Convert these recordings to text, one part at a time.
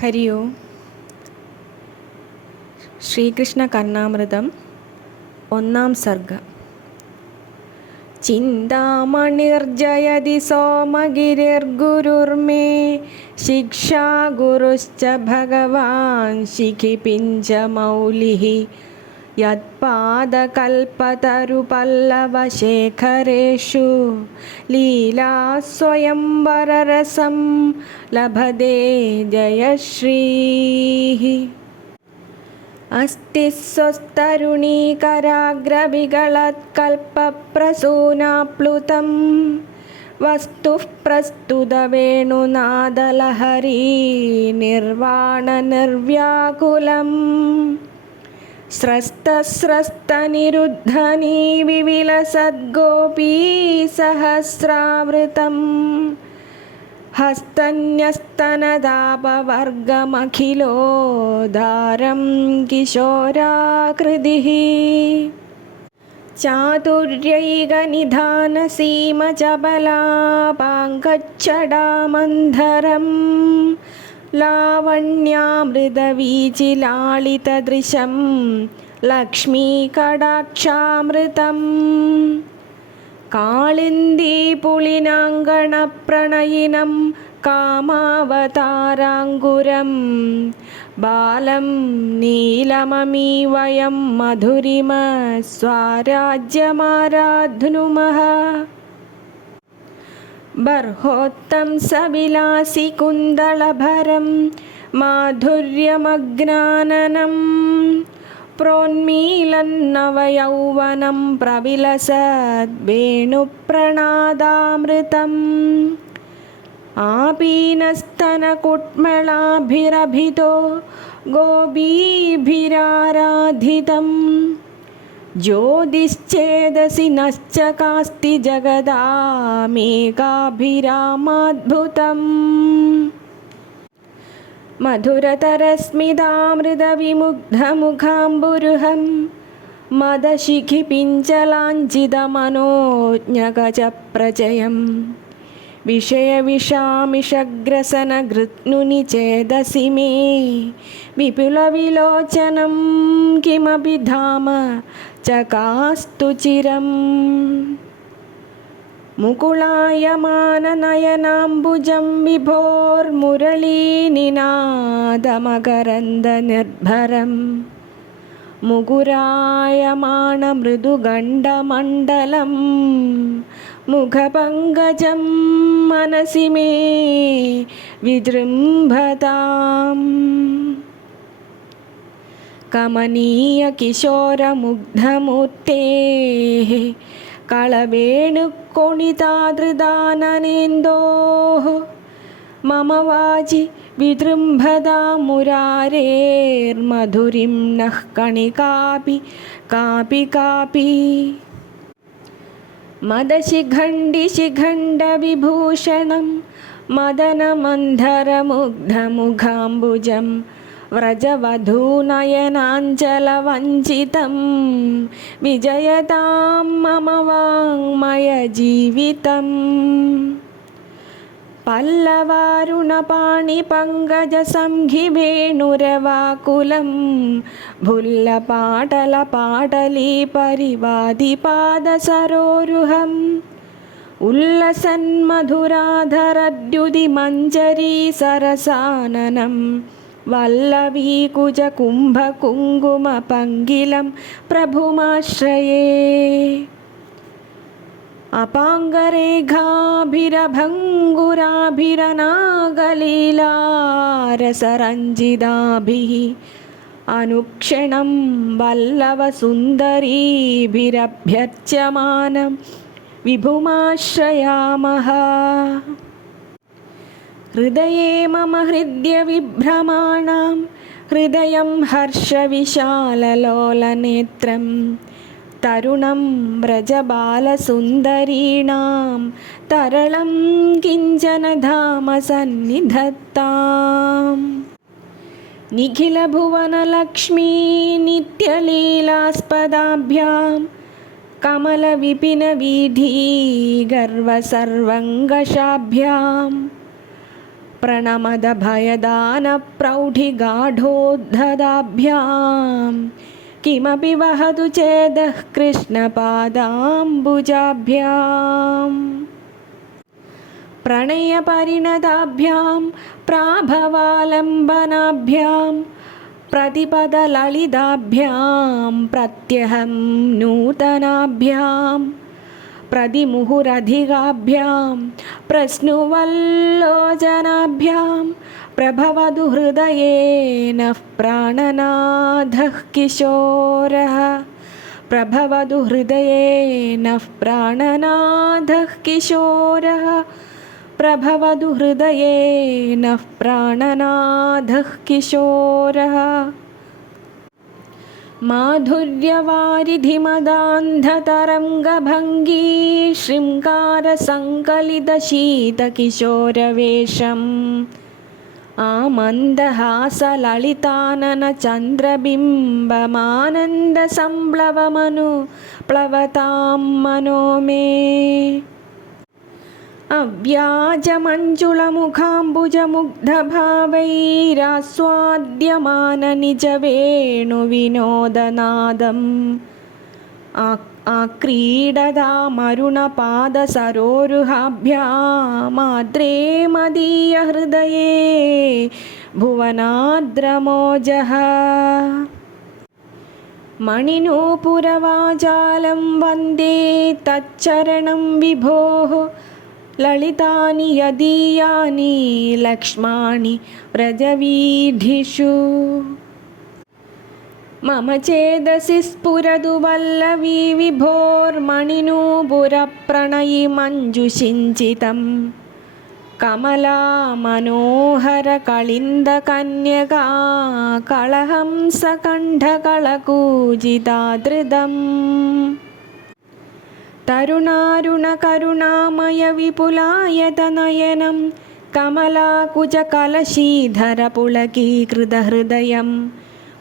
ഹരി ഓം. ശ്രീകൃഷ്ണ കർണാമൃതം 1-ാം സർഗം. ചിന്താമണിർജയതി സോമഗിരിർഗുരുർമേ ശിക്ഷാ ഗുരുശ്ച ഭഗവാൻ ശിഖിപിഞ്ചമൗലിഃ യത്പാദകൽപതരുപല്ലവശേഖരേഷു ലീലാസ്വയംവരരസം ലഭതേ ജയശ്രീഃ. അസ്തി സ്വസ്തരുണീകരാഗ്രവിഗളത്കൽപ്പപ്രസൂനാപ്ലുതം വസ്തുഃ പ്രസ്തുതവേണുനാദലഹരീ നിർവാണനിർവ്യാകുലം സ്രസ്തസ്രസ്തനിരുദ്ധനീ വിവിലസദ്ഗോപീസഹസ്രാവൃതം ഹസ്തന്യസ്തനതാപവർഗമഖിലോദാരം കിശോരാകൃതിഃ. ചാതുര്യൈകനിധാനസീമചപലാപാങ്കച്ഛടാമന്ധരം ലാവണ്യാമൃതവീചിലാളിതദൃശം ലക്ഷ്മീകടാക്ഷാമൃതം കാളിന്ദീപുളിനാങ്കണപ്രണയിനം കാമാവതാരാങ്കുരം ബാലം നീലമമീവയം മധുരിമ സ്വാരാജ്യമാരാധ്നുമഃ. ബർഹോത്തം സവിലാസി കുന്തളഭരം മാധുര്യമഗ്നാനനം പ്രോന്മീലന്നവയൗവനം പ്രവിലസദ്വേണുപ്രണാദാമൃതം ആപീനസ്തനകുട്മളാഭിരഭിതോ ഗോപീഭിരാരാധിതം ജ്യോതിശ്ചേദസി നശ്ചകാസ്തി ജഗദാമേകാഭിരാമാദ്ഭുതം. മധുരതരസ്മിതാമൃതവിമുഗ്ധമുഖാംബുരുഹം മദശിഖിപിഞ്ചലാഞ്ഛിതമനോജ്ഞഗജപ്രചയം വിഷയവിഷാമിഷഗ്രസനഘൃത്നുനി ചേദസി മേ വിപുലവിലോചനം കിമപി ധാമ ചകാസ്തു ചിരം. മുകുളായമാനനയനാംബുജം വിഭോർമുരളീനിനാദമകരന്ദനിർഭരം മുകുരായമാണമൃദുഗണ്ഡമണ്ഡലം മുഖപങ്കജം മനസി മേ വിജൃംഭതാം. കമനീയകിശോരമുഗ്ധമൂർത്തേഃ കളവേണുക്കൊണിതാദൃദാനനേन्दോः മമ വാചി വിജൃംഭതാ മുരാരേർമധുരിം നഃ കണികാപി കാപി കാപി. മദശിഖണ്ഡിശിഖണ്ഡവിഭൂഷണം മദനമന്ധരമുഗ്ധമുഖാംബുജം വ്രജവധൂനയനാഞ്ചലവഞ്ചിതം വിജയതാം മമ വാങ്മയജീവിതം. പല്ലവാരുണപാണിപങ്കജസംഘിവേണുരവാകുലം ഭുല്ലപാടലപാടലീപരിവാദിപാദസരോരുഹം ഉല്ലസന്മധുരാധരദ്യുതിമഞ്ജരീ സരസാനനം വല്ലവീകുജകുംഭകുങ്കുമപങ്കിലം പ്രഭുമാശ്രയേ. അപാംഗരേഖാഭിരഭംഗുരാഭിരനാഗലീലാരസരഞ്ജിതാഭിः അനുക്ഷണം വല്ലവസുന്ദരീഭിരഭ്യർച്യമാനം വിഭുമാശ്രയാമः. ഹൃദയേ മമ ഹൃദ്യവിഭ്രമാണാം ഹൃദയം ഹർഷവിശാലലോലനേത്രം തരുണം വ്രജബാലസുന്ദരീണാം തരളം കിഞ്ചന ധാമ സന്നിധത്താം. നിഖിലഭുവനലക്ഷ്മീ നിത്യലീലാസ്പദാഭ്യാം കമലവിപിനവീഢീ ഗർവസർവങ്കഷാഭ്യാം प्रणमदभयदानप्रौढिगाढोद्धदाभ्यां किमपि वहतु चेदः कृष्णपादाम्बुजाभ्याम् प्रणयपरिणताभ्यां प्राभवालम्बनाभ्यां प्रतिपदललिताभ्यां प्रत्यहं नूतनाभ्यां प्रतिमुहुरधिकाभ्यां प्रस्नुवल्लोचनाभ्यां प्रभवतु हृदये नः प्राणनाथः किशोरः प्रभवतु हृदये नः प्राणनाथः किशोरः प्रभवतु हृदये नः प्राणनाथः किशोरः माधुर्यवारिधिमदान्धतरङ्गभङ्गी शृङ्गारसङ्कलितशीतकिशोरवेषम् आमन्दहासललिताननचन्द्रबिम्बमानन्दसंप्लवमनु प्लवतां मनो मे अव्याजमञ्जुलमुखाम्बुजमुग्धभावैरास्वाद्यमाननिजवेणुविनोदनादम् आक्रीडतामरुणपादसरोरुहाभ्यामाद्रे मदीयहृदये भुवनाद्रमोजः मणिनूपुरवाजालं वन्दे तच्चरणं विभोः ललितानि यदीयानि लक्ष्माणि व्रजवीधिषु मम चेदसि स्फुरतु वल्लवी विभोर्मणिनूपुरप्रणयिमञ्जुषिञ्चितं कमला मनोहरकलिन्दकन्यका कलहंसकण्ठकलकूजिताधृतम् तरुणारुणकरुणामयविपुलायतनयनं कमलाकुचकलशीधरपुलकीकृतहृदयं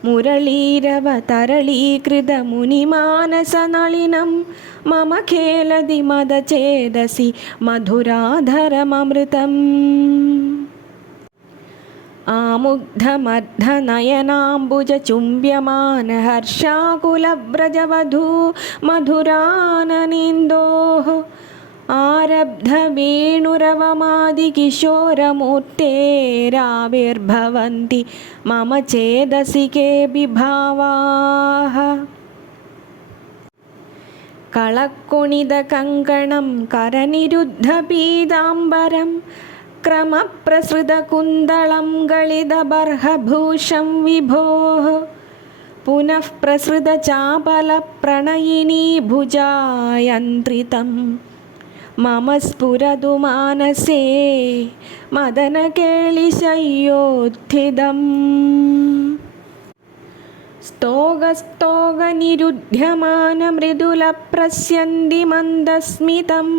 मुरलीरवतरलीकृतमुनिमानसनलिनं मम खेलदि मदचेदसि मधुराधरममृतम् आमुग्धमर्धनयनाम्बुजचुम्ब्यमानहर्षाकुलव्रजवधू मधुराननेन्दोः आरब्धवेणुरवमादिकिशोरमूर्तेराविर्भवन्ति मम चेदसि केऽपि भावाः कळक्कुणितकङ्कणं करनिरुद्धपीताम्बरं क्रमप्रसृतकुन्दलं गलितबर्हभूषं विभोः पुनः प्रसृतचापलप्रणयिनी भुजायन्त्रितं मम स्फुरतु मानसे मदनकेलिशय्योत्थितम् स्तोगस्तोगनिरुध्यमानमृदुलप्रस्यन्दिमन्दस्मितं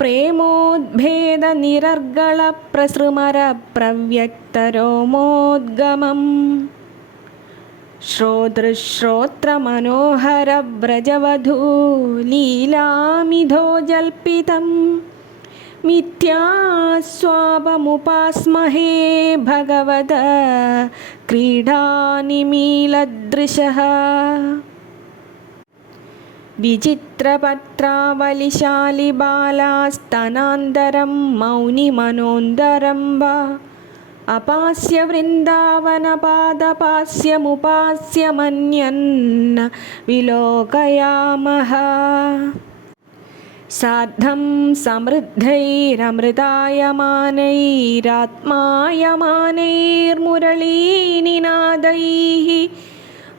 प्रेमोद्भेदनिरर्गलप्रसृमरप्रव्यक्तरोमोद्गमम् श्रोतृश्रोत्रमनोहरव्रजवधू लीलामिधोजल्पितं मिथ्यास्वापमुपास्महे भगवत क्रीडानिमीलदृशः विचित्रपत्रावलिशालिबालास्तनान्तरं मौनिमनोन्दरं वा अपास्य वृन्दावनपादपास्यमुपास्य मन्यन्न विलोकयामः सार्धं समृद्धैरमृतायमानैरात्मायमानैर्मुरलीनिनादैः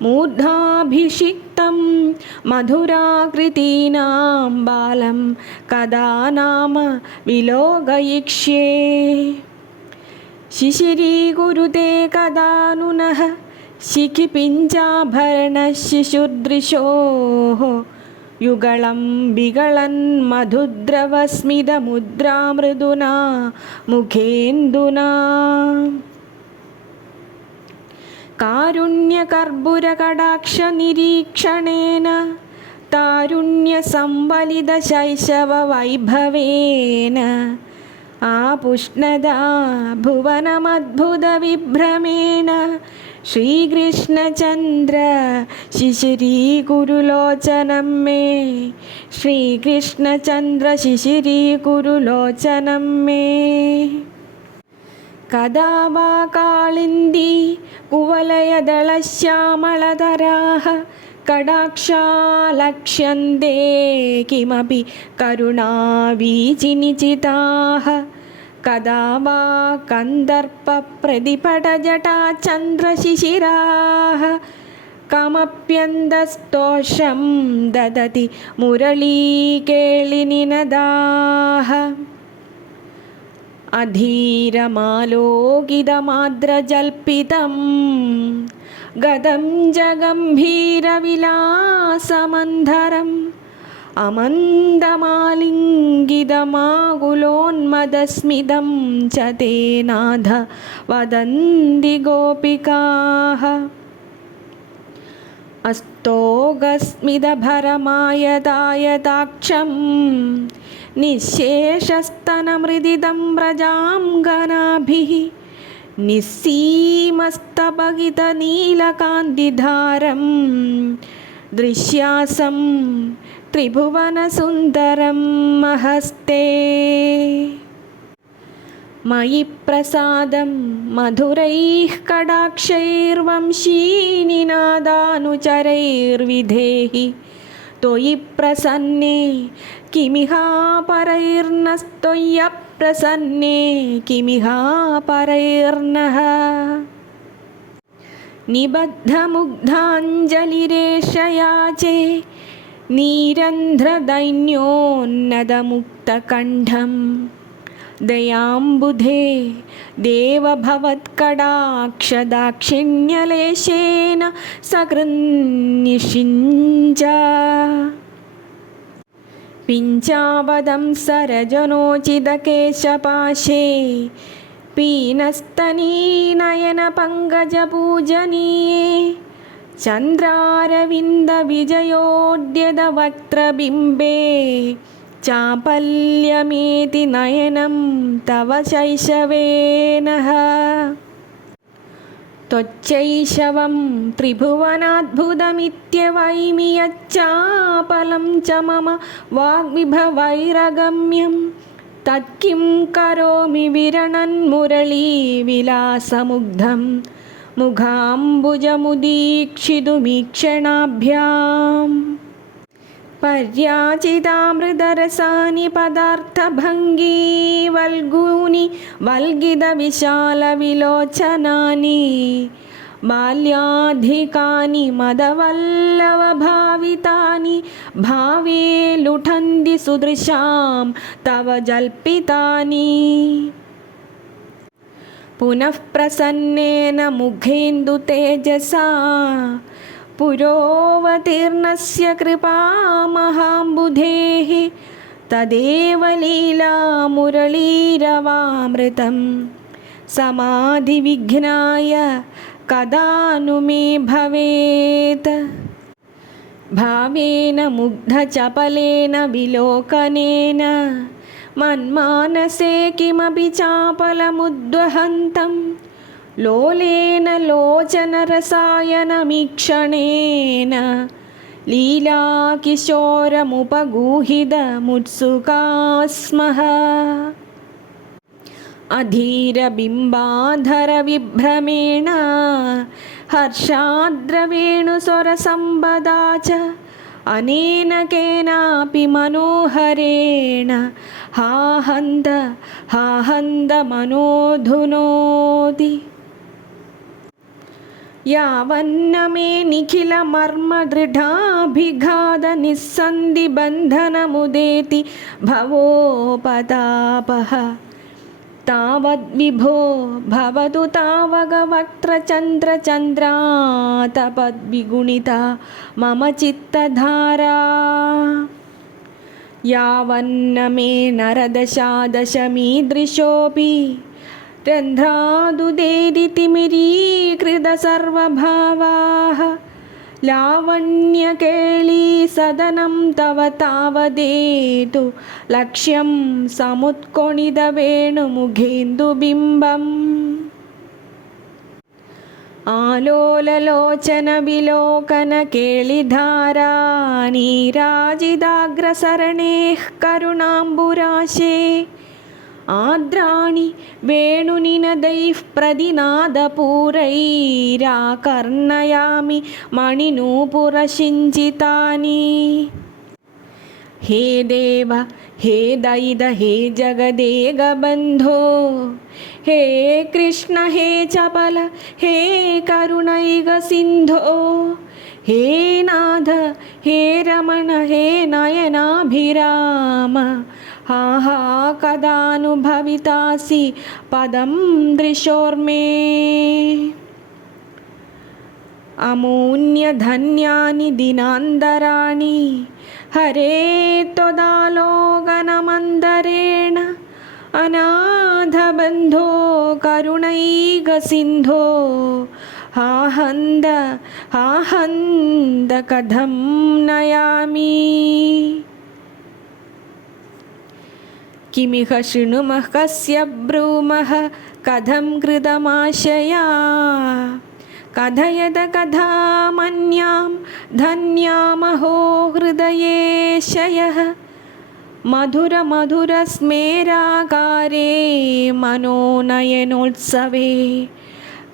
मूर्धाभिषिक्तं मधुराकृतीनां बालं कदा नाम विलोकयिष्ये शिशिरीकुरुते कदा नुनः शिखिपिञ्चाभरणशिशुदृशोः युगलं विगळन् मधुद्रवस्मितमुद्रा मृदुना मुखेन्दुना कारुण्यकर्पूरकटाक्षनिरीक्षणेन तारुण्यसंवलितशैशववैभवेन आपुष्णदा भुवनमद्भुतविभ्रमेण श्रीकृष्णचन्द्र शिशिरीकुरुलोचनं मे श्रीकृष्णचन्द्र शिशिरीकुरुलोचनं मे कदा वा कालिन्दी कुवलयदलश्यामलधराः कडाक्षा लक्ष्यन्ते किमपि करुणावीचिनिचिताः कदा वा कन्दर्पप्रतिपटजटा चन्द्रशिशिराः कमप्यन्दस्तोषं ददति मुरलीकेलिनिनदाः अधीरमालोकितमाद्रजल्पितं गदं जगम्भीरविलासमन्धरम् अमन्दमालिङ्गितमाकुलोन्मदस्मितं च ते नाथ वदन्ति गोपिकाः अस्तोगस्मितभरमायतायताक्षं निःशेषस्तनमृदितं व्रजाङ्गनाभिः निस्सीमस्तपगितनीलकान्तिधारं दृश्यासं त्रिभुवनसुन्दरं महस्ते मयि प्रसादं मधुरैः कटाक्षैर्वंशीनिनादानुचरैर्विधेहि त्वयि प्रसन्ने किमिहापरैर्नस्त्वय्यप्रसन्ने किमिहापरैर्नः निबद्धमुग्धाञ्जलिरेष याचे नीरन्ध्रदैन्योन्नतमुक्तकण्ठं दयाम्बुधे देवभवत्कटाक्षदाक्षिण्यलेशेन सकृन्निषिञ्च पिञ्चावदं सरजनोचितकेशपाशे पीनस्तनीनयनपङ्कजपूजनीये चन्द्रारविन्दविजयोद्यतवक्त्रबिम्बे चापल्यमेति नयनं तव शैशवेनः त्वच्चैशवं त्रिभुवनाद्भुतमित्यवैमि यच्चापलं च मम वाग्विभवैरगम्यं तत्किं करोमि विरणन्मुरलीविलासमुग्धं मुखाम्बुजमुदीक्षितुमीक्षणाभ्याम् पर्याचितामृतरसानि पदार्थभङ्गी वल्गूनि वल्गितविशालविलोचनानि बाल्याधिकानि मदवल्लवभावितानि भावे लुठन्ति सुदृशां तव जल्पितानि पुनः प्रसन्नेन मुखेन्दुतेजसा पुरोऽवतीर्णस्य कृपामहाम्बुधेः तदेव लीला मुरलीरवामृतं समाधिविघ्नाय कदा नु मे भवेत् भावेन मुग्धचपलेन विलोकनेन मन्मानसे किमपि चापलमुद्वहन्तं लोलेन लोचनरसायनमीक्षणेन लीलाकिशोरमुपगूहितमुत्सुकाः स्मः अधीरबिम्बाधरविभ्रमेण हर्षाद्रवेणुस्वरसम्पदा च अनेन केनापि मनोहरेण हा हन्द मनोधुनोति यावन्न मे निखिलमर्मदृढाभिघातनिस्सन्धिबन्धनमुदेति भवोपतापः तावद्विभो भवतु तावगवक्त्रचन्द्रचन्द्रा तपद्विगुणिता मम चित्तधारा यावन्न मे नरदशादशमीदृशोऽपि रन्ध्रादुदेदितिमिरीकृतसर्वभावाः లావణ్యకేళీ సదనం తవ తావదేతు లక్ష్యం సముత్కొణిద వేణుముఖేందుబింబం ఆలోలలోచన విలోకన కేళిధారా నీరాజిదాగ్రసరణే కరుణాంబురాశే ఆద్రాణి వేణునినదైః ప్రదినాదపూరైరాకర్ణయామి మణినూపురసించితాని హే దేవ హే దయిద హే జగదేగబంధో హే కృష్ణ హే చపల హే కరుణైగ సింధో హే నాథ హే రమణ హే నయనాభిరామ ఆహా కదానుభవితాసి పదం దృశోర్మే అమూన్యధన్యాని దినాంతరాణి హరే త్వదాలోకనమందరేణ అనాథబంధో కరుణైక సింధో ఆహంద కథం నయామి కిమిహ శృణుమః కస్య బ్రూమః కథం కృతమాశయా కథయద కథామన్యాం ధన్యామహో హృదయేశయః మధుర మధుర స్మేరాకారే మనోనయనోత్సవే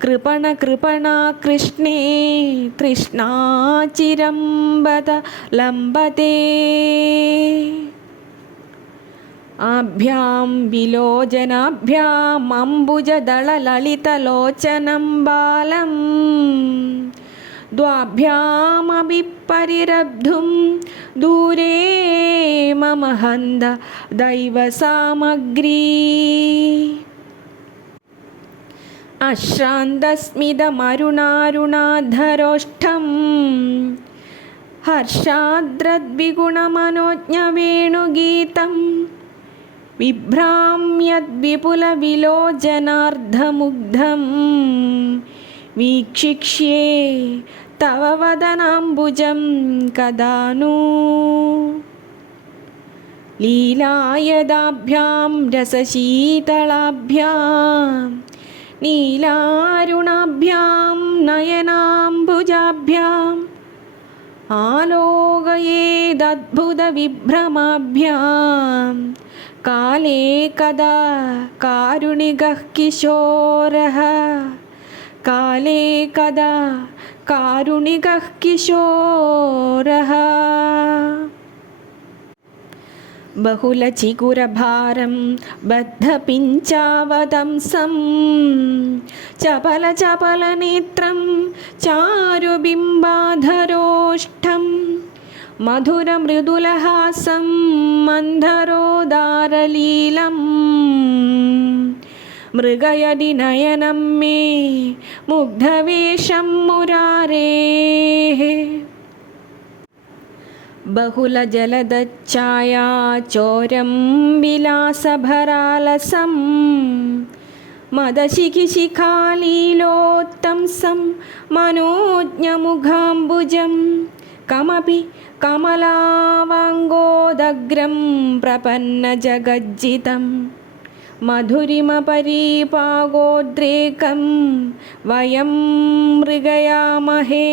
కృపణ కృపణా కృష్ణే తృష్ణాచిరం బద లంబతే ఆభ్యాం విలోచనాభ్యాం అంబుజదళలలితలోచనం బాలం ద్వాభ్యామపి పరిరబ్ధుం దూరే మమ హంద దైవ సామగ్రీ అశ్రాంతస్మిదమరుణారుణాధరోష్టం హర్షాద్రద్విగుణమనోజ్ఞవేణుగీతం విభ్రామ్యద్విపులవిలోచనార్ధముగ్ధం వీక్షిక్ష్యే తవ వదనాంబుజం కదాను లీలాయదాభ్యాం రసశీతళాభ్యాం నీలారుణాభ్యాం నయనాంబుజాభ్యాం ఆలోకయేదద్భుతవిభ్రమాభ్యాం కాలే కదా కారుణిగః కిశోరః కాలే కదా కారుణిగః కిశోరః బహుళచిగురభారం బద్ధపించావతంసం చపల చపల నేత్రం చారుబింబాధరోష్టం మధుర మృదులహాసం మందరోదారలీలం మృగయది నయనం మే ముగ్ధవేషం మురారేః బహుళజలదచ్ఛాయా చోరం విలాసభరాలసం మదశిఖిశిఖాలీలోత్తంసం మనోజ్ఞముఖాంబుజం కమపి కమలావాంగోదగ్రం ప్రపన్నజగజ్జితం మధురిమపరీపాగోద్రేకం వయం మృగయామహే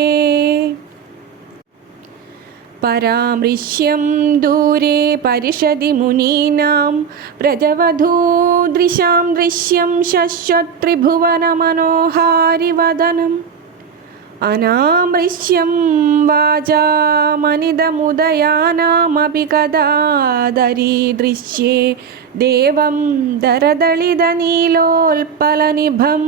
పరామృశ్యం దూరే పరిషది మునీనాం వ్రజవధూదృశాం దృశ్యం శశ్వత్రిభువనమనోహారివదనం అనామృశ్యం వాచామనిదముదయానామపి కదా దరీదృశ్యే దేవం దరదళితనీలోల్పలనిభం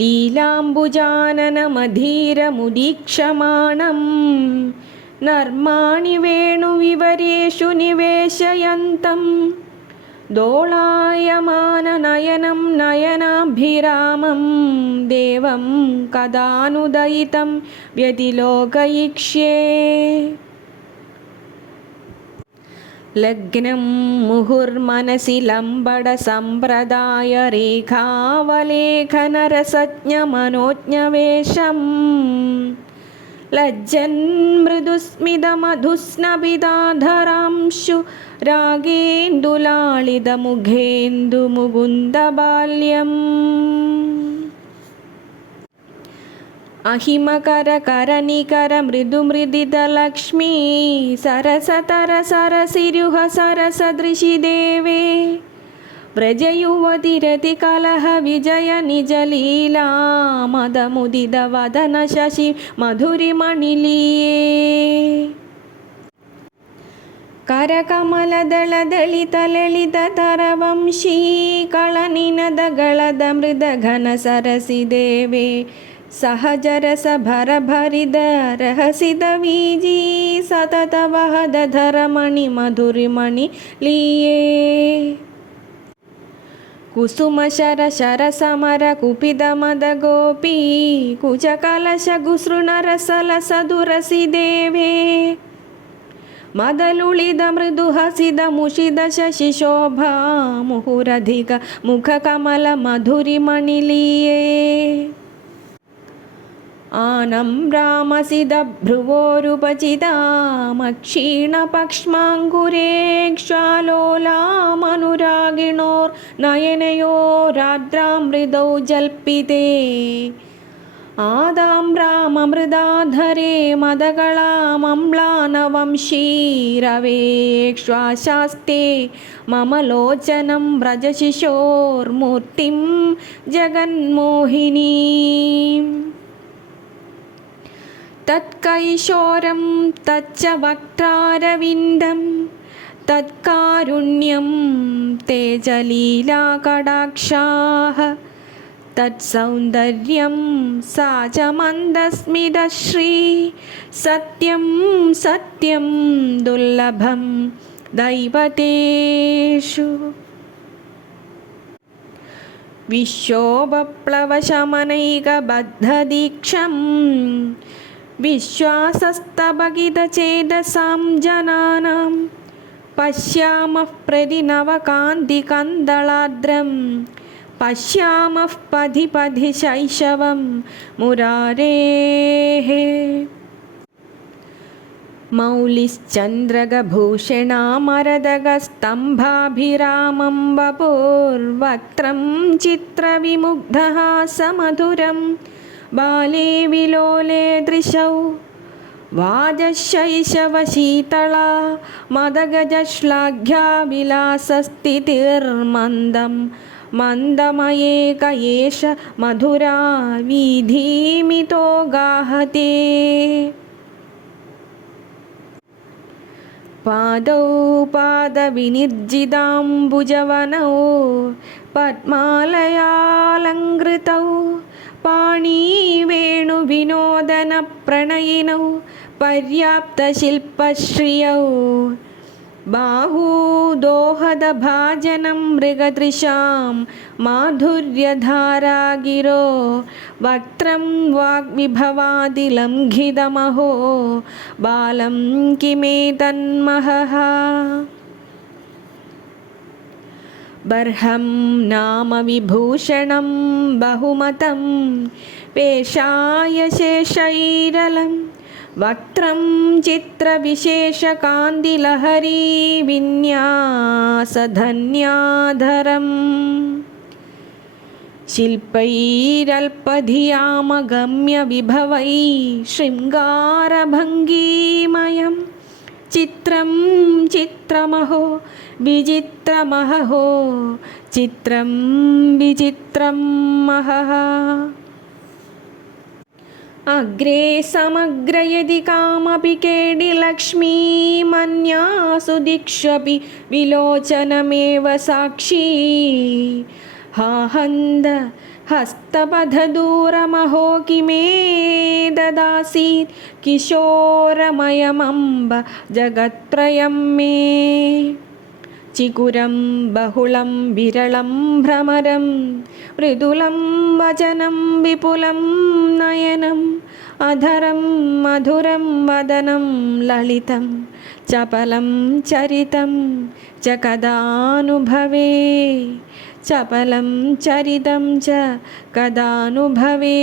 లీలాంబుజాననమధీరముదీక్షమాణం నర్మాణి వేణువివరేషు నివేశయంతం దోళాయమాననయనం నయనాభిరామం దేవం కదానుదయితం వ్యతిలోకయిష్యే ലഗ്നം മുഹുർമനസി ലംബട സമ്പ്രദായ രേഖാവലേഖനരസജ്ഞമനോജ്ഞവേഷം ലജ്ജൻ മൃദുസ്മിതമധുസ്നബിതാധരാംശു രാഗേന്ദുലാളിതമുഖേന്ദു മുകുന്ദബാല്യം അഹിമകരകരനികര മൃദുമൃദിതലക്ഷ്മീ സരസതര സരസിരുഹ സരസദൃശി ദേവേ വ്രജയുവതിരതി കലഹ വിജയ നിജലീലാ മദമുദിത വദന ശശി മധുരിമണിലീയേ കരകമലദളദളിതലളിതതരവംശീ കളനിനദകളദ മൃദഘന സരസി ദേവേ സഹജരസഭരഭരിത രഹസിത വീജീ സതത വഹദധരമണി മധുരിമണി ലീയേ കുസുമശര ശരസമര കുപിതമദ ഗോപീ കുചകലശ ഗുസൃണരസലസദുരസി ദേവേ മദലുളിത മൃദുഹസിത മുഷിത ശശിശോഭാ മുഹുരധിക മുഖകമല മധുരിമണിലീയേ ആനമ്രാമസിത ഭ്രുവോരുപചിതാമക്ഷീണപക്ഷ്മാങ്കുരേക്ഷാലോലാമനുരാഗിണോർ നയനയോരാദ്രാമൃതൗ ജൽപ്പിതേ ആദാംബ്രാമമൃതാധരേ മദകളാമമ്ലാനവംശീരവേക്ഷ്വാശാസ്തേ മമ ലോചനം വ്രജശിശോർമൂർത്തിം ജഗന്മോഹിനീം തത്കൈശോരം തച്ച വക്ത്രാരവിന്ദം തത്കാരുണ്യം തേജലീലാകടാക്ഷാഃ തത്സൗന്ദര്യം സാ ച മന്ദസ്മിതശ്രീ സത്യം സത്യം ദുർലഭം ദൈവതേഷു വിശ്വോപപ്ലവശമനൈകബദ്ധദീക്ഷം വിശ്വാസസ്തഭകിതചേതസാം ജനാനാം പശ്യാമഃ പ്രതിനവകാന്തികന്ദളാദ്രം പശ്യാമഃ പഥി പഥി ശൈശവം മുരാരേഃ മൗലിശ്ചന്ദ്രഗഭൂഷണാമരദഗസ്തംഭാഭിരാമം വപുർവക്ത്രം ചിത്രവിമുഗ്ധഹാസമധുരം ബാലേ വിലോലേ ദൃശൗ വാജശൈശവശീതളാ മദഗജശ്ലാഘ്യാ വിലാസസ്ഥിതിർമന്ദം മന്ദമയേക ഏഷ മധുരാ വീഥീമിതോ ഗാഹതേ പാദൗ പാദവിനിർജിതാംബുജവനൗ പദ്മാലയാലങ്കൃതൗ പാണീവേണുവിനോദനപ്രണയിനൗ പര്യാപ്തശില്പശ്രിയൗ ബാഹൂദോഹദഭാജനം മൃഗദൃശാം മാധുര്യധാരാഗിരോ വക്ത്രം വാഗ്വിഭവാദിലംഘിതമഹോ ബാലം കിമേതന്മഹഃ ബർഹം നാമ വിഭൂഷണം ബഹുമതം പേശായ ശേഷൈരലം വക്ത്രം ചിത്രവിശേഷകാന്തിലഹരീ വിന്യാസധന്യാധരം ശില്പൈരൽപധിയാമഗമ്യ വിഭവൈ ശൃംഗാരഭംഗീമയം ചിത്രം ചിത്രമഹോ വിചിത്രമഹോ ചിത്രം വിചിത്രം മഹഃ അഗ്രേ സമഗ്രയതി കാമപി കേടിലക്ഷ്മീമന്യാസു ദിക്ഷപി വിലോചനമേവ സാക്ഷി ഹാഹന്ത ഹസ്തപഥദൂരമഹോ കിമേ ദദാസീത് കിശോരമയമംബ ജഗത്രയം മേ ചികുരം ബഹുളം വിരളം ഭ്രമരം മൃദുലം വചനം വിപുലം നയനം അധരം മധുരം വദനം ലളിതം చపలం చరితం చ కదానుభవే చపలం చరితం చ కదానుభవే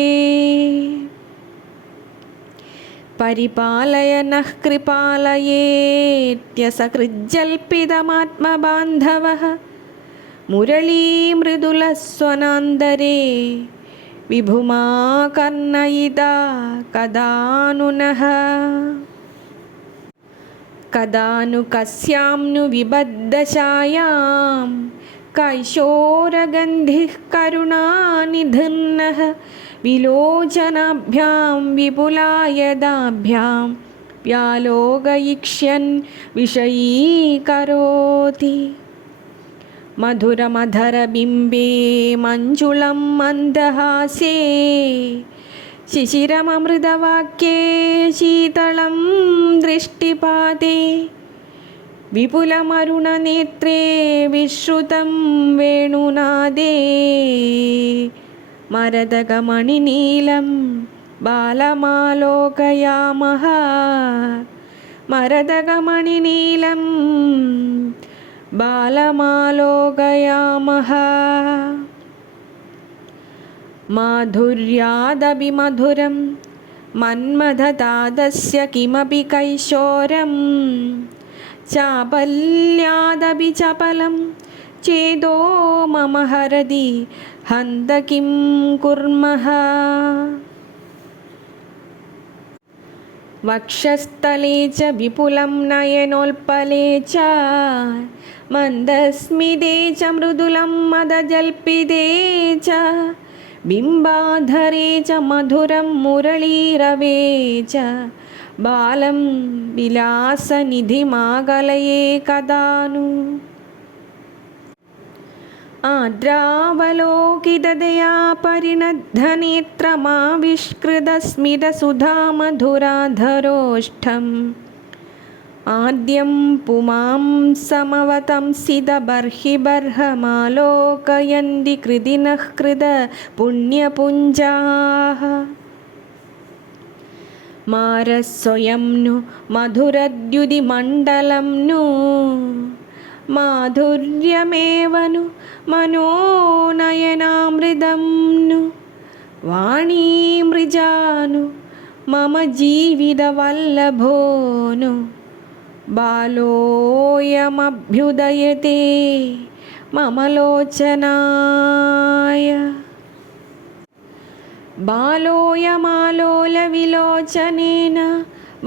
పరిపాలయనః కృపాలయేత్యసకృజ్జల్పితమాత్మబాంధవః మురళీమృదులస్వనాందరే విభుమాకర్ణయిదా కదానునః కదాను కస్యాం విబద్ధఛాయాం కైశోరగంధిః కరుణానిధిన్నః విలోచనాభ్యాం విపులాయదాభ్యాం వ్యాలోకయిక్ష్యన్ విషయీకరోతి మధురమధరబింబే మంజుళం మందహాసే శిశిరమమృతవాక్యే శీతళం దృష్టిపాతే విపులమరుణనేత్రే విశ్రుతం వేణునాదే మరదగమణినీలం బాలమాలోకయామః మరదగమణినీలం బాలమాలోకయామః మాధుర్యాదభిమధురం మన్మథతాదస్య కిమపి కైశోరం చాపల్యాదపి చపలం చేదో మమ హరది హంత కిం కుర్మః వక్షస్థలే చ విపులం నయనోల్పలే చ మందస్మితే చ మృదులం మదజల్పితే చ బింబాధరే చ మధురం మురళీరవే చ బాలం విలాసనిధిమాగలయే కదాను ఆద్రావలోకితదయా పరిణద్ధనేత్రమావిష్కృతస్మితసుధామధురాధరోష్టం ఆద్యం పుమాం సమవతంసిదబర్హిబర్హమాలోకయంది కృదినః కృద పుణ్యపుంజాః మారస్వయంను మధురద్యుదిమండలంను మాధుర్యమేవను మనోనయనామృతంను వాణీమృజాను మమ జీవితవల్లభోను బాలోయమభ్యుదయతే మమ లోచనాయ బాలోయమాలోలవిలోచనేన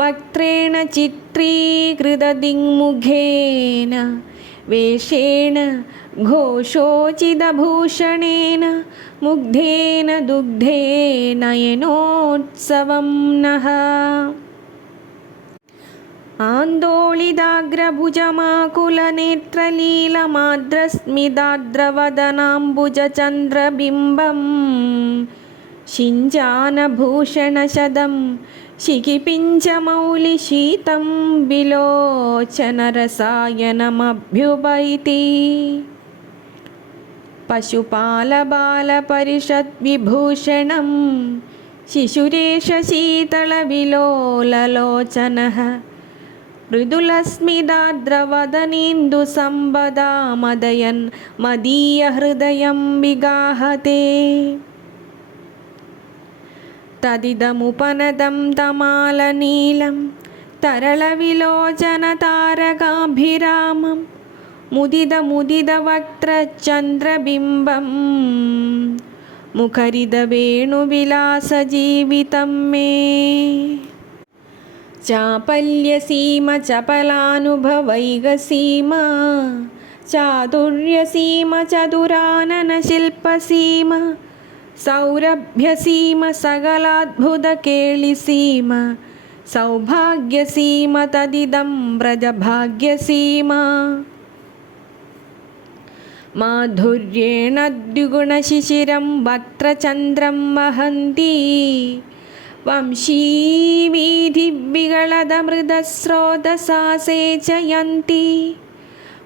వక్త్రేణ చిత్రీకృతదిङ्मुखेन వేషేణ ఘోషోచితభూషణేన ముగ్ధేన దుగ్ధేన నయనోత్సవం నః ఆందోళితాగ్రభుజమాకులనేత్రలీలమాద్రస్మిదాద్రవదనాంబుజచంద్రబింబం శించానభూషణశదం శిఖిపించమౌలిశీతం విలోచనరసాయనమభ్యుపైతి పశుపాలబాలపరిషద్విభూషణం శిశురేష శీతళవిలోలలోచనః మృదులస్మిదాద్రవదనేन्दुसम्पदामदयन् मदीयहृदयं विगाहते तदिदमुपनदं तमालनीलं तरलविलोचनतारकाभिरामं मुदितवक्त्रचन्द्रबिम्बं मुखरितवेणुविलासजीवितं मे चापल्यसीमा चपलानुभवैकसीमा चातुर्यसीमा चतुराननशिल्पसीमा सौरभ्यसीमा सकलाद्भुतकेलिसीमा सौभाग्यसीमा तदिदं व्रजभाग्यसीमा माधुर्येण द्विगुणशिशिरं वक्त्रचन्द्रं वहन्ति वंशीवीधिविगलदमृतस्रोतसा सेचयन्ति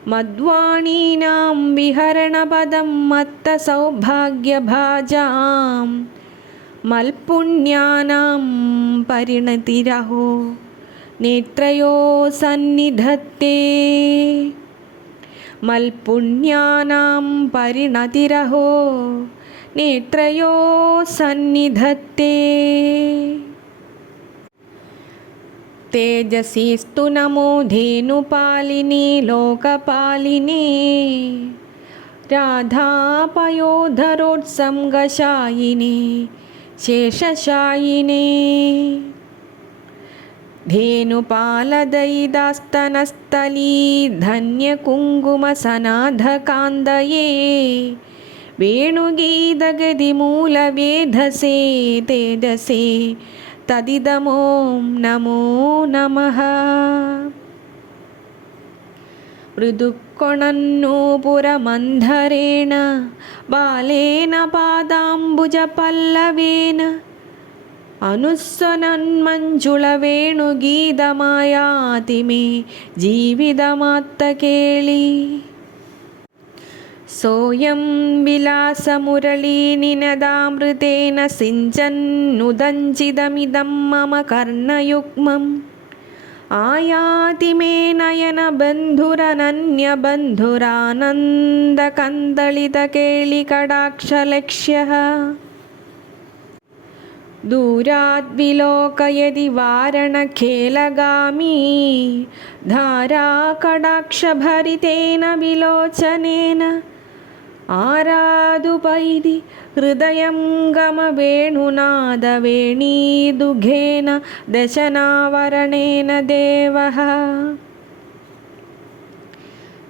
मद्वाणीनां विहरणपदं मत्तसौभाग्यभाजां मल्पुण्यानां परिणतिरहो നേത്രയോ സന്നിധത്തെ മൽപുണ്യാനാം പരിണതിരഹോ നേത്രയോ സന്നിധത്തെ തേജസീസ്തു നമോ ധേനുപാലിനി ലോകപാലിനി രാധാപയോധരോത്സംഗശായിനി ശേഷശായിനി ധേനുപാലദയിതാസ്തനസ്ഥലീ ധന്യകുങ്കുമസനാധകാന്തയേ വേണുഗീതഗതിമൂലവേധസേ തേജസേ തദിദമോം നമോ നമഃ മൃദുക്കൊണന്നൂപുരമന്ധരേണ ബാലേന പാദാംബുജപല്ലവേന അനുസ്വനന്മഞ്ജുളവേണുഗീതമായാതി മേ ജീവിതമാത്തകേളി സോയം വിലാസമുരളീനിനദാമൃതേന സിഞ്ചന്നുദഞ്ചിതമിദം മമ കർണയുഗ്മം ആയാതി മേ നയനബന്ധുരനന്യബന്ധുരാനന്ദകന്ദളിതകേളികടാക്ഷലക്ഷ്യഃ ദൂരാദ്വിലോകയതി വാരണഖേലഗാമീ ധാരാകടാക്ഷഭരിതേന വിലോചനേന ആരാതുപൈതി ഹൃദയം ഗമവേണുനാദവേണീദുഘേന ദശനാവരണേന ദേവഃ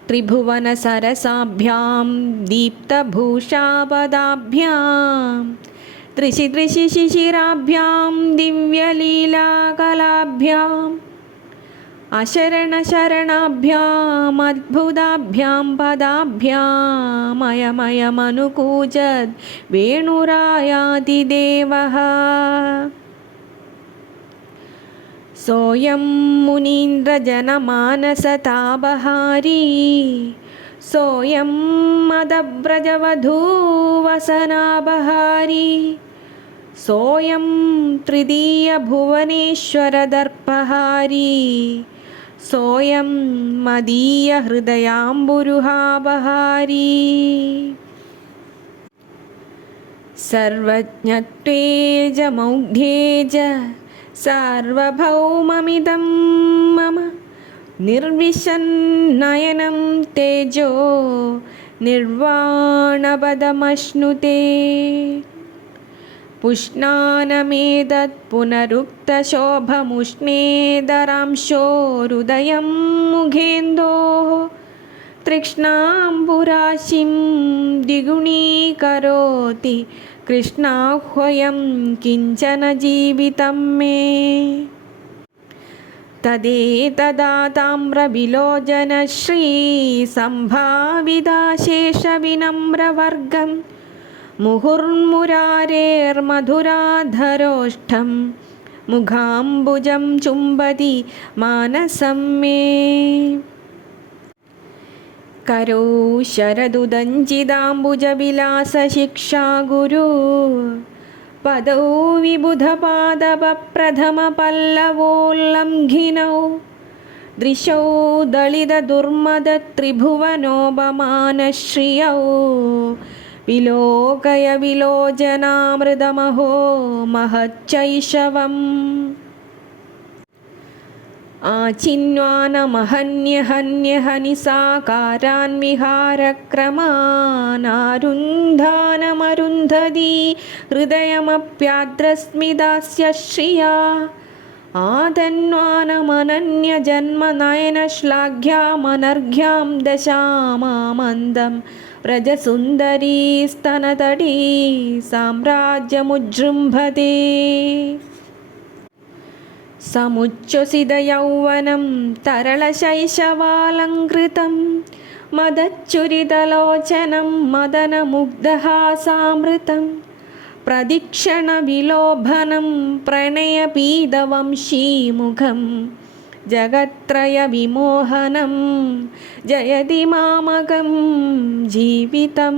ത്രിഭുവനസരസാഭ്യാം ദീപ്തഭൂഷാപദാഭ്യാം ദൃശി ദൃശി ശിശിരാഭ്യാം ദിവ്യലീലാകലാഭ്യാം അശരണശരണാഭ്യാം അദ്ഭുതാഭ്യാം പദാഭ്യാം അയമയമനുകൂജത് വേണുരായാതിദേവഃ സോയം മുനീന്ദ്രജനമാനസതാപഹാരീ സോയം മദബ്രജവധൂവസനാപഹാരീ സോയം തൃതീയഭുവനേശ്വരദർപ്പഹാരീ സോയം മദീയഹൃദയാംബുരുഹാപഹാരീ സർവജ്ഞത്വേജമൗഢ്യേജ സാർവഭൗമമിദം മമ നിർവിശന്നയനം തേജോ നിർവാണപദമശ്നുതേ പുഷ്ണാനമേതത് പുനരുക്തശോഭമുഷ്ണേതരാംശോരുദയം മുഖേന്ദോः തൃഷ്ണാംബുരാശിം ദ്വിഗുണീകരോതി കൃഷ്ണാഹ്വയം കിഞ്ചന ജീവിതം മേ തദേതദാതാമ്രവിലോചനശ്രീസംഭാവിതാശേഷവിനമ്രവർഗം മുഹുർമുരാരേർമധുരാധരോഷ്ടം മുഖാംബുജം ചുംബതി മാനസം മേ കരോ ശരദുദഞ്ചിതാംബുജവിലാസശിക്ഷാ ഗുരു പദൗ വിബുധപാദപപ്രഥമപല്ലവോല്ലംഘിനൗ ദൃശൗ ദളിതദുർമദത്രിഭുവനോപമാനശ്രിയൗ വിലോകയ വിലോചനാമൃതമഹോ മഹച്ചൈഷവം ആചിന്വാനമഹന്യഹന്യഹനിസാകാരാൻവിഹാരക്രമാനാരുന്ധാനമരുന്ധതി ഹൃദയമപ്യാദ്രസ്മിതാസ്യ ശ്രിയാ ആതന്വാനമനന്യജന്മനയനശ്ലാഘ്യാമനർഘ്യാം ദശാമാമന്ദം വ്രജസുന്ദരീ സ്തനതടീ സാമ്രാജ്യമുജൃംഭതേ സമുച്ഛ്വസിതയൗവനം തരളശൈശവാലങ്കൃതം മദച്ഛുരിതലോചനം മദനമുഗ്ധഹാസാമൃതം പ്രദീക്ഷണവിലോഭനം പ്രണയപീതവംശീമുഖം ജഗത്രയവിമോഹനം ജയതി മാമകം ജീവിതം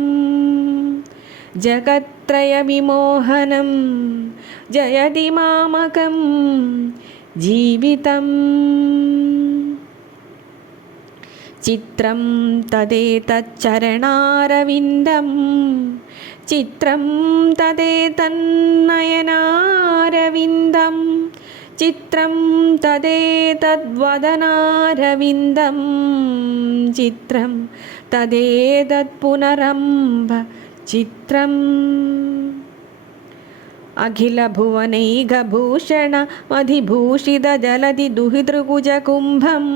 ജഗത്രയവിമോഹനം ജയതി മാമകം జీవితం. చిత్రం తదేతచ్చరణారవిందం చిత్రం తదేతన్నయనారవిందం చిత్రం తదేతద్వదనారవిందం చిత్రం తదేతత్పునరంభ చిత్రం. అఖిల భువనైఘభూషణ మధిభూషిత జలధి దుహితృకుజ కుంభం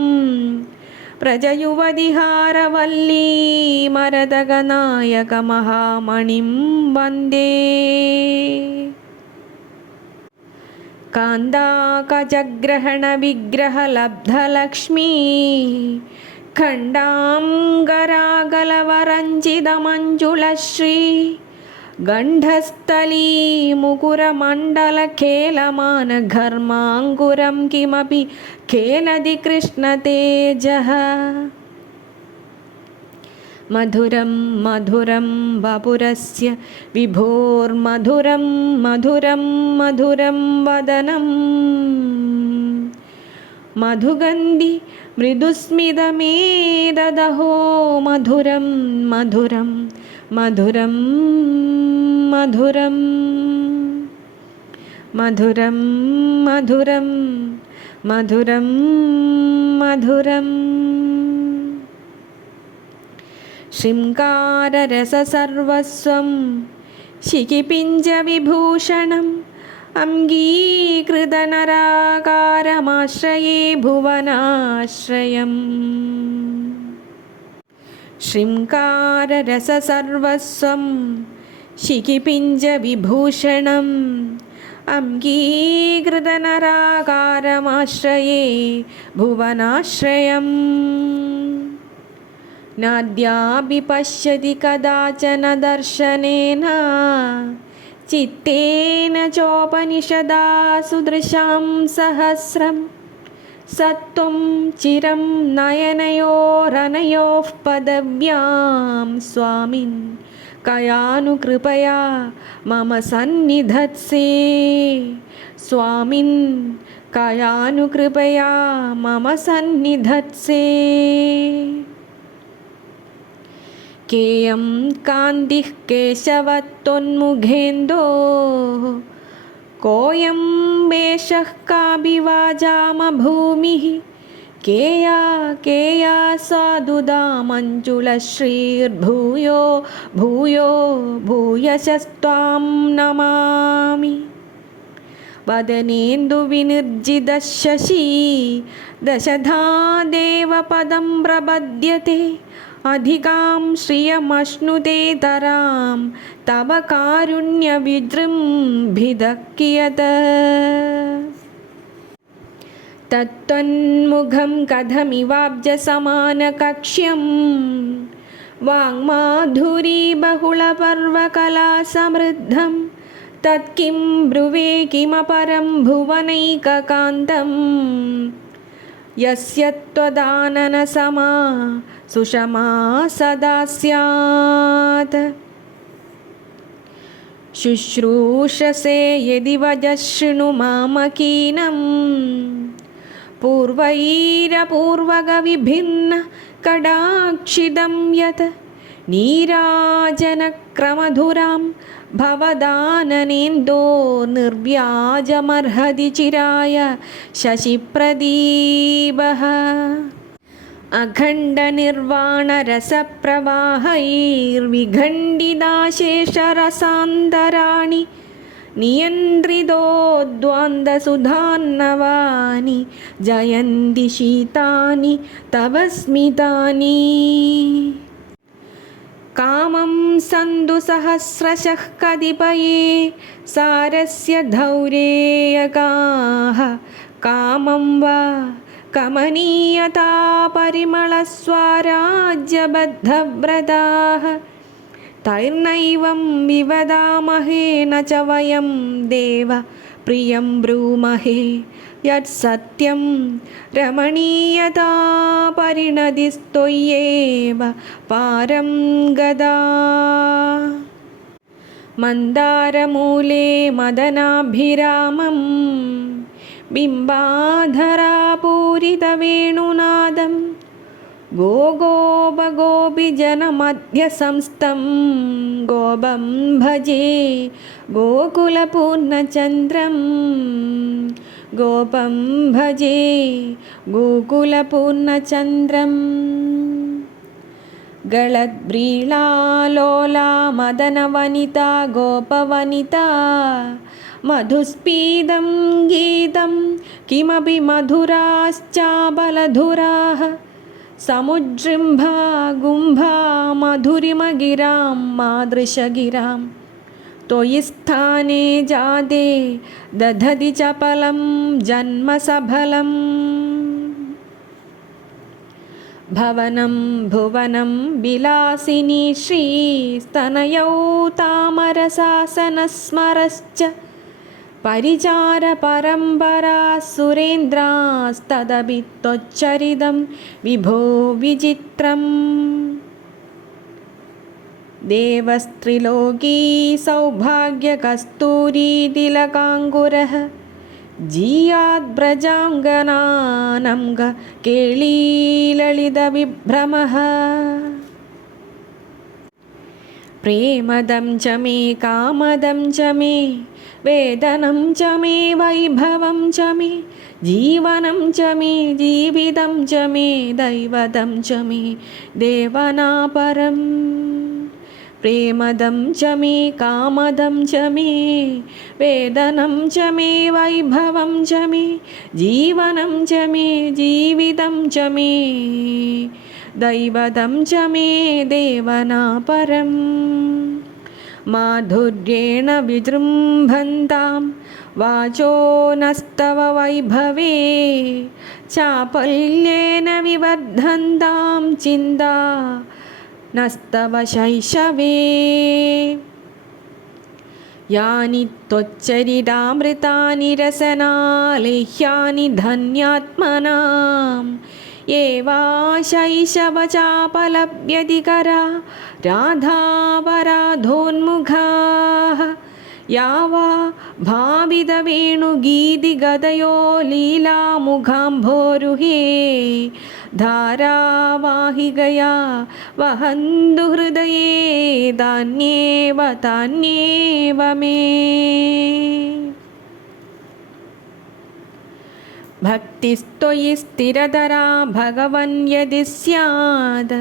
ప్రజయువదిహారవల్లీ మరదగనాయక మహామణిం వందే. కాందాకజగ్రహణ విగ్రహలబ్ధలక్ష్మీ ఖండాంగరాగలవరంజితమంజుళశ్రీ గంఢస్థలీ ముకురమండలఖేలమానఘర్మాంకురం కిమపి ఖేలది కృష్ణతేజః. మధురం మధురం వపురస్య విభోర్మధురం మధురం మధురం వదనం మధుగంధి మృదుస్మితమేదదహో మధురం మధురం మధురం మధురం మధురం మధురం మధురం మధురం. శృంగారరససర్వస్వం శిఖిపింజవిభూషణం అంగీకృతనరాకారమాశ్రయే భువనాశ్రయం. శృంగారరససర్వస్వం శిఖిపింజవిభూషణం అంగీకృతనరాకారమాశ్రయే భువనాశ్రయం. నాద్యాపి పశ్యతి కదాచన దర్శనేన చిత్తేన చోపనిషదాసు దృశాం సహస్రం సత్వం చిరం నయనయోరనయోః పదవ్యాం స్వామిన్ కయానుకృపయా మమ సన్నిధత్సే స్వామిన్ కయానుకృపయా మమ సన్నిధత్సే. కేయం కాంతిః కేశవత్తోన్ముఖేందోః కోయం వేషః కాభివాజామభూమిః కేయా కేయా సాధుదామంజుళశ్రీర్భూయో భూయో భూయశస్త్వాం నమామి. వదనేందువినిర్జితశశీ దశధా దేవపదం ప్రపద్యతే అధికాం శ్రియమశ్నుతేతరాం తవ కారుణ్యవిజృంభితః కియత్. తత్తన్ముఖం కథమివాబ్జసమానకక్ష్యం వాङ्माधुरी బహుళపర్వకలా సమృద్ధం తత్కిం బ్రువే కిమపరం భువనైకకాంతం యస్య త్వదానన సమా సుషమా సదా స్యాత్. శుశ్రూషసే యది వజః శృణు మామకీనం పూర్వైరపూర్వగవిభిన్న కడాక్షిదం యత్ నీరాజనక్రమధురాం భవదాననేందో నిర్వ్యాజమర్హది చిరాయ శశిప్రదీపః. అఖండనిర్వాణరసప్రవాహైర్విఖండితాశేషరసాంతరాణి నియంత్రితోద్వాन्दసుధాన్నవాని జయంతి శీతాని తవ స్మితాని. కామం సందు సహస్రశః కదిపయే సారస్య ధౌరేయకాః కామం వా కమనీయతా పరిమళస్వారాజ్యబద్ధవ్రతాః తైర్నైవం వివదామహే న చ వయం దేవ ప్రియం బ్రూమహే యత్సత్యం రమణీయతా పరిణతిస్త్వయ్యేవ పారం గదా. మందారమూలే మదనాభిరామం बिम्बाधरापूरितवेणुनादं गोगोपगोपिजनमध्यसंस्थं गोपं भजे गोकुलपूर्णचन्द्रं गोपं भजे गोकुलपूर्णचन्द्रम् गळद्व्रीळालोला मदनवनिता गोपवनिता मधुस्पीदं गीतं किमपि मधुराश्चाबलधुराः समुज्जृम्भा गुम्भा मधुरिमगिरां मादृशगिरां त्वयि स्थाने जाते दधति चपलं जन्मसफलम् भवनं भुवनं विलासिनी श्रीस्तनयौ तामरसासनस्मरश्च परिचारपरम्परा सुरेन्द्रास्तदपि त्वच्चरितं विभो विचित्रम् देवस्त्रिलोकी सौभाग्यकस्तूरीतिलकाङ्कुरः जीयाद्व्रजाङ्गनानं केळीललितविभ्रमः प्रेमदं च मे कामदं च मे वेदनं च मे वैभवं च मे जीवनं च मे जीवितं च मे दैवतं च मे देवनापरम् प्रेमदं च मे कामदं च मे वेदनं च मे वैभवं च मे जीवनं च मे जीवितं च मे दैवतं च मे देवनापरम् माधुर्येण विजृम्भन्तां वाचो नस्तव वैभवे चापल्येन विवर्धन्तां चिन्ता नस्तव शैशवे यानि त्वच्चरितामृतानि रसनालेह्यानि धन्यात्मनाम् एवा शैशवचापलव्यधिकरा राधापराधोन्मुखाः या वा भावितवेणुगीतिगदयो लीलामुखाम्भोरुहे धारावाहिकया वहन्तु हृदये तान्येव तान्येव मे भक्तिस्त्वयि स्थिरतरा भगवन् यदि स्यात्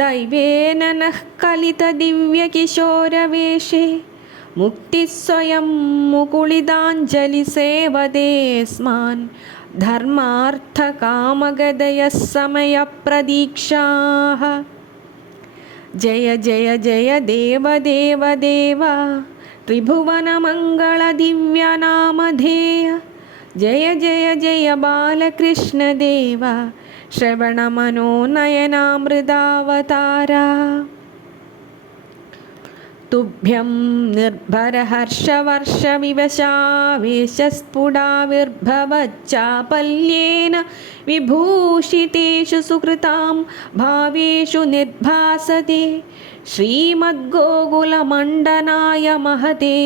दैवेन नः कलितदिव्यकिशोरवेशे मुक्तिस्वयं मुकुलिताञ्जलिसेवतेऽस्मान् धर्मार्थकामगदयः समयप्रदीक्षाः जय जय जय देव देव देव त्रिभुवनमङ्गलदिव्यनामधेय जय जय जय बालकृष्णदेव श्रवणमनोनयनामृतावतारा तुभ्यं निर्भरहर्षवर्षविवशावेशस्फुटाविर्भवच्चापल्येन विभूषितेषु सुकृतां भावेषु निर्भासते श्रीमद्गोकुलमण्डनाय महते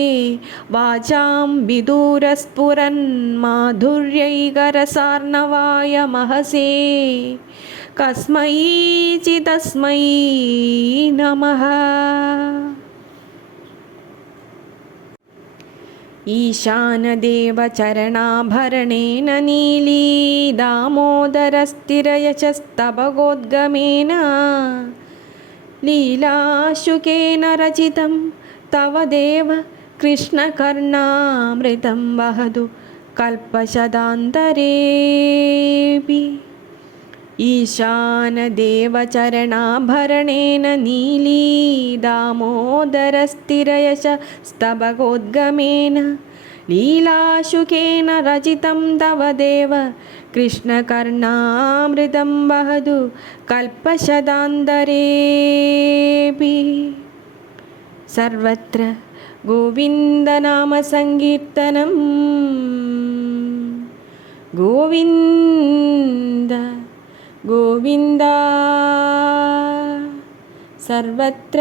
वाचां विदूरस्फुरन्माधुर्यैकरसार्णवाय महसे कस्मैचिदस्मै नमः। ईशानदेवचरणाभरणेन नीलीदामोदरस्थिरयशस्तबकोद्गमेन लीलाशुकेन रचितं तव देव कृष्णकर्णामृतं वहतु कल्पशतान्तरेऽपि ईशानदेवचरणाभरणेन नीलीदामोदरस्थिरयशस्तबकोद्गमेन लीलाशुकेन रचितं तव देव कृष्णकर्णामृतं वहतु कल्पशतान्तरेऽपि सर्वत्र गोविन्दनामसङ्कीर्तनं गोविन्द गोविन्द सर्वत्र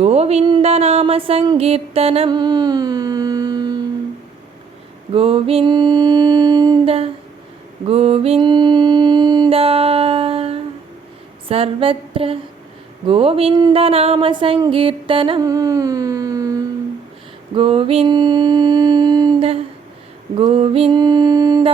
गोविन्दनामसङ्कीर्तनं గోవింద గోవింద సర్వత్ర గోవిందనామ సంకీర్తనం గోవింద గోవింద